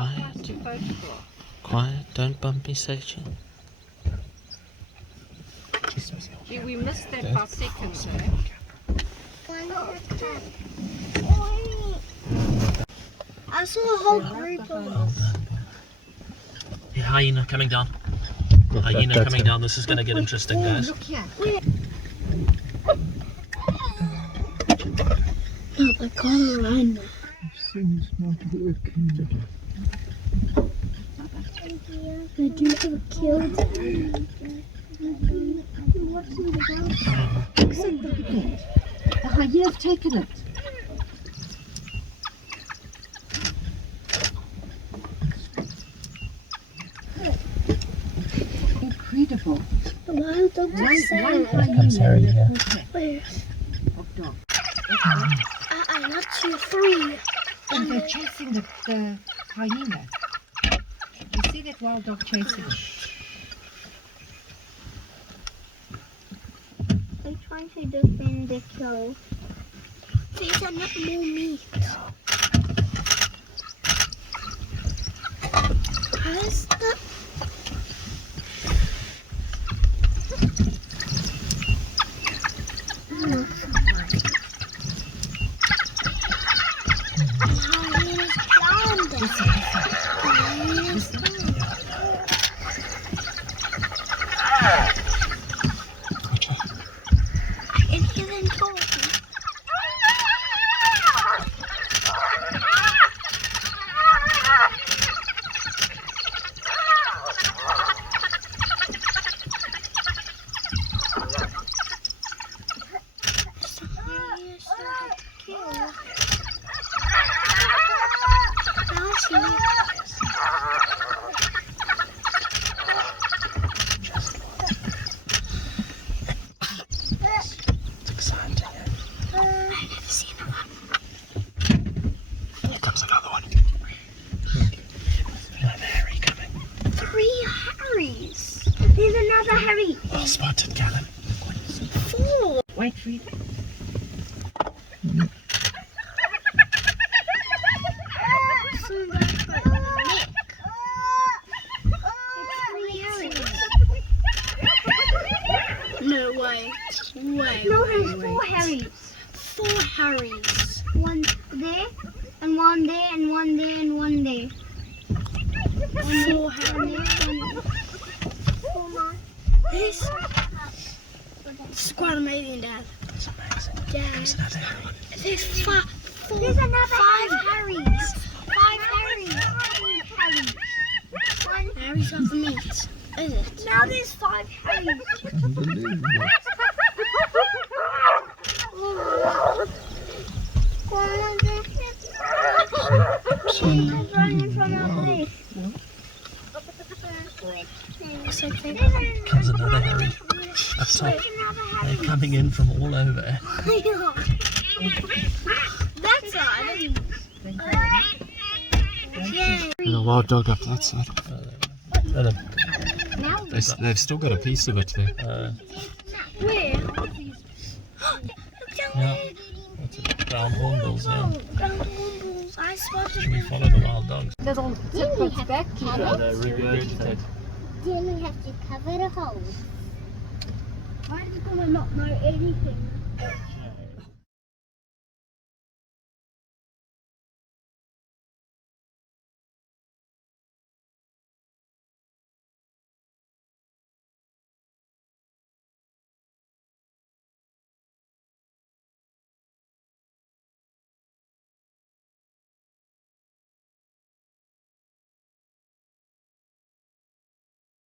Quiet. To photograph. Quiet. Don't bump me, Sochi. Gee, we missed that by seconds, eh? I saw a whole group of them. Yeah, hyena coming down. Hyena coming down. This is going to get interesting, guys. Look here. Oh, I can't run. Things not working. They do have killed them. What's in the ground? Look at that. The hyena's taken it. Incredible. The wild dogs are sad. Comes Harry here. Where? Dog. Not 2, 3. And they're chasing the hyena. You see that wild dog chasing it? They're trying to defend the kill. These are not more meat. How's that? There's another Harry. Oh, spotted Callan. 4. Wait for it. No way. No, there's 4 Harrys. 4 Harrys. One there, and one there, and one there, and one there. 4 Harrys. This is quite amazing, Dad. It's amazing. Dad. There's another Harry. There's 5 Harrys. 5 Harrys. Harry's got the meat, is it? Now there's 5 Harrys. Unbelievable. Running from our place. Comes another Harry. Up top. They're coming in from all over. That side. Yay. There's a wild dog up that side. Now They've still got a piece of it there. where? Yeah. What's it? Brown hornbills, yeah. Brown hornbills. I spotted Should we follow the wild dogs? Little tidbits back to They regurgitate. Then we have to cover the hole. I'm gonna not know anything.